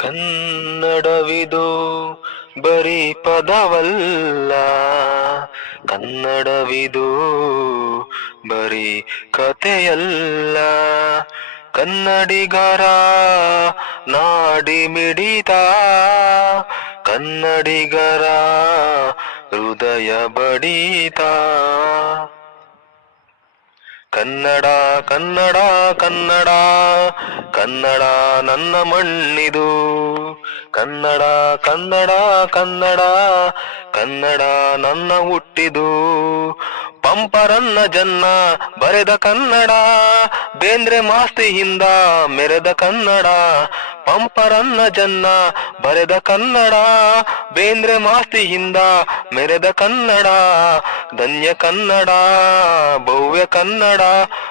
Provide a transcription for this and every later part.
ಕನ್ನಡವಿದು ಬರೀ ಪದವಲ್ಲ. ಕನ್ನಡವಿದು ಬರೀ ಕಥೆಯಲ್ಲ. ಕನ್ನಡಿಗರ ನಾಡಿ ಮಿಡಿತ. ಕನ್ನಡಿಗರ ಹೃದಯ ಬಡಿತ. ಕನ್ನಡ ಕನ್ನಡ ಕನ್ನಡ ಕನ್ನಡ ನನ್ನ ಮಣ್ಣಿದು. ಕನ್ನಡ ಕನ್ನಡ ಕನ್ನಡ ಕನ್ನಡ ನನ್ನ ಹುಟ್ಟಿದು. ಪಂಪರನ್ನ ಜನ್ನ ಬರೆದ ಕನ್ನಡ, ಬೇಂದ್ರೆ ಮಾಸ್ತಿಯಿಂದ ಮೆರೆದ ಕನ್ನಡ ಪಂಪರನ್ನ ಜನ್ನ, ಬರೆದ ಕನ್ನಡ, ಬೇಂದ್ರೆ ಮಾಸ್ತಿಯಿಂದ ಮೆರೆದ ಕನ್ನಡ, ಧನ್ಯ ಕನ್ನಡ, ಭವ್ಯ ಕನ್ನಡ,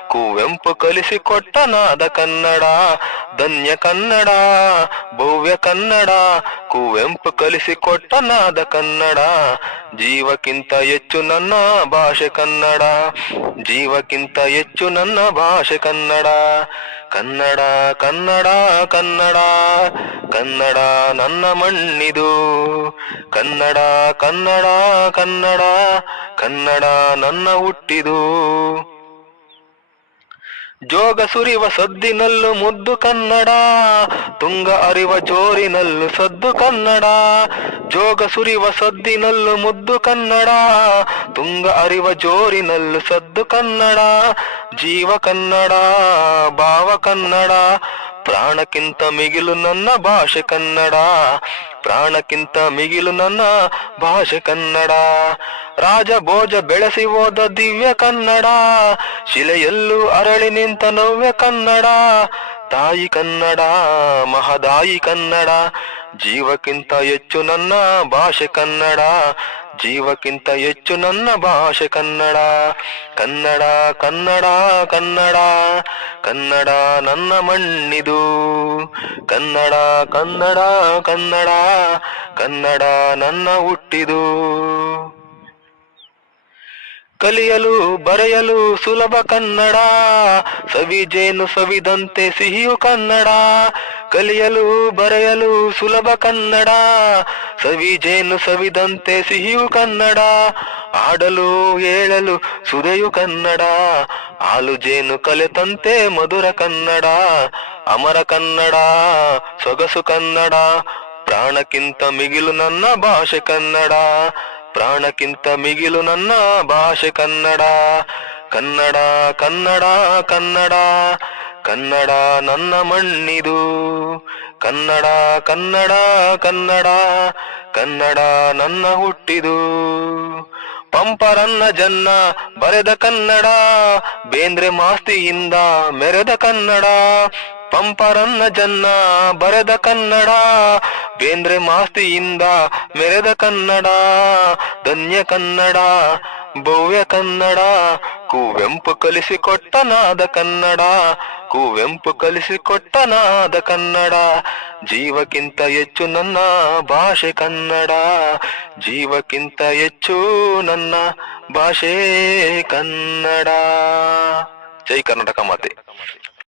ಕುವೆಂಪು ಕಲಿಸಿಕೊಟ್ಟ ನಾದ ಕನ್ನಡ, ಧನ್ಯ ಕನ್ನಡ, ಭವ್ಯ ಕನ್ನಡ, ಕುವೆಂಪು ಕಲಿಸಿಕೊಟ್ಟ ನಾದ ಕನ್ನಡ, ಜೀವಕ್ಕಿಂತ ಹೆಚ್ಚು ನನ್ನ ಭಾಷೆ ಕನ್ನಡ, ಜೀವಕ್ಕಿಂತ ಹೆಚ್ಚು ನನ್ನ ಭಾಷೆ ಕನ್ನಡ. ಕನ್ನಡ ಕನ್ನಡ ಕನ್ನಡ ಕನ್ನಡ ನನ್ನ ಮಣ್ಣಿದು. ಕನ್ನಡ ಕನ್ನಡ ಕನ್ನಡ ಕನ್ನಡ ನನ್ನ ಹುಟ್ಟಿದು. ಜೋಗ ಸುರಿವ ಸದ್ದಿನಲ್ಲೂ ಮುದ್ದು ಕನ್ನಡ, ತುಂಗ ಅರಿವ ಜೋರಿನಲ್ಲೂ ಸದ್ದು ಕನ್ನಡ. ಜೋಗ ಸುರಿವ ಸದ್ದಿನಲ್ಲೂ ಮುದ್ದು ಕನ್ನಡ, ತುಂಗ ಅರಿವ ಜೋರಿನಲ್ಲೂ ಸದ್ದು ಕನ್ನಡ. ಜೀವ ಕನ್ನಡ, ಭಾವ ಕನ್ನಡ, ಪ್ರಾಣಕ್ಕಿಂತ ಮಿಗಿಲು ನನ್ನ ಭಾಷೆ ಕನ್ನಡ. ಪ್ರಾಣಕ್ಕಿಂತ ಮಿಗಿಲು ನನ್ನ ಭಾಷೆ ಕನ್ನಡ. ರಾಜ ಭೋಜ ಬೆಳೆಸಿ ಹೋದ ದಿವ್ಯ ಕನ್ನಡ. ಶಿಲೆಯಲ್ಲೂ ಅರಳಿ ನಿಂತ ನವ್ಯ ಕನ್ನಡ. ತಾಯಿ ಕನ್ನಡ, ಮಹದಾಯಿ ಕನ್ನಡ. ಜೀವಕ್ಕಿಂತ ಹೆಚ್ಚು ನನ್ನ ಭಾಷೆ ಕನ್ನಡ. ಜೀವಕ್ಕಿಂತ ಹೆಚ್ಚು ನನ್ನ ಭಾಷೆ ಕನ್ನಡ. ಕನ್ನಡ ಕನ್ನಡ ಕನ್ನಡ. ಕನ್ನಡ ನನ್ನ ಮಣ್ಣಿದು. ಕನ್ನಡ ಕನ್ನಡ ಕನ್ನಡ. ಕನ್ನಡ ನನ್ನ ಹುಟ್ಟಿದು. ಕಲಿಯಲು, ಬರೆಯಲು ಸುಲಭ ಕನ್ನಡ. ಸವಿಜೇನು ಸವಿದಂತೆ ಸಿಹಿಯು ಕನ್ನಡ. ಕಲಿಯಲು, ಬರೆಯಲು ಸುಲಭ ಕನ್ನಡ. ಸವಿಜೇನು ಸವಿದಂತೆ ಸಿಹಿಯು ಕನ್ನಡ. ಆಡಲು ಹೇಳಲು ಸುದೆಯು ಕನ್ನಡ. ಹಾಲು ಜೇನು ಕಲೆತಂತೆ ಮಧುರ ಕನ್ನಡ. ಅಮರ ಕನ್ನಡ, ಸೊಗಸು ಕನ್ನಡ. ಪ್ರಾಣಕ್ಕಿಂತ ಮಿಗಿಲು ನನ್ನ ಭಾಷೆ ಕನ್ನಡ. ಪ್ರಾಣಕ್ಕಿಂತ ಮಿಗಿಲು ನನ್ನ ಭಾಷೆ ಕನ್ನಡ. ಕನ್ನಡ ಕನ್ನಡ ಕನ್ನಡ ಕನ್ನಡ ನನ್ನ ಮಣ್ಣಿದು. ಕನ್ನಡ ಕನ್ನಡ ಕನ್ನಡ ಕನ್ನಡ ನನ್ನ ಹುಟ್ಟಿದು. ಪಂಪರನ್ನ ಜನ್ನ ಬರೆದ ಕನ್ನಡ, ಬೇಂದ್ರೆ ಮಾಸ್ತಿಯಿಂದ ಮೆರೆದ ಕನ್ನಡ. ಪಂಪರನ್ನ ಜನ್ನ ಬರೆದ ಕನ್ನಡ ಬೇಂದ್ರೆ ಮಾಸ್ತಿಯಿಂದ ಮೆರೆದ ಕನ್ನಡ, ಧನ್ಯ ಕನ್ನಡ, ಭವ್ಯ ಕನ್ನಡ, ಕುವೆಂಪು ಕಲಿಸಿಕೊಟ್ಟ ನಾದ ಕನ್ನಡ, ಕುವೆಂಪು ಕಲಿಸಿಕೊಟ್ಟ ಕೊಟ್ಟನಾದ ಕನ್ನಡ, ಜೀವಕ್ಕಿಂತ ಹೆಚ್ಚು ನನ್ನ ಭಾಷೆ ಕನ್ನಡ, ಜೀವಕ್ಕಿಂತ ಹೆಚ್ಚು ನನ್ನ ಭಾಷೆ ಕನ್ನಡ. ಜೈ ಕರ್ನಾಟಕ ಮಾತೆ.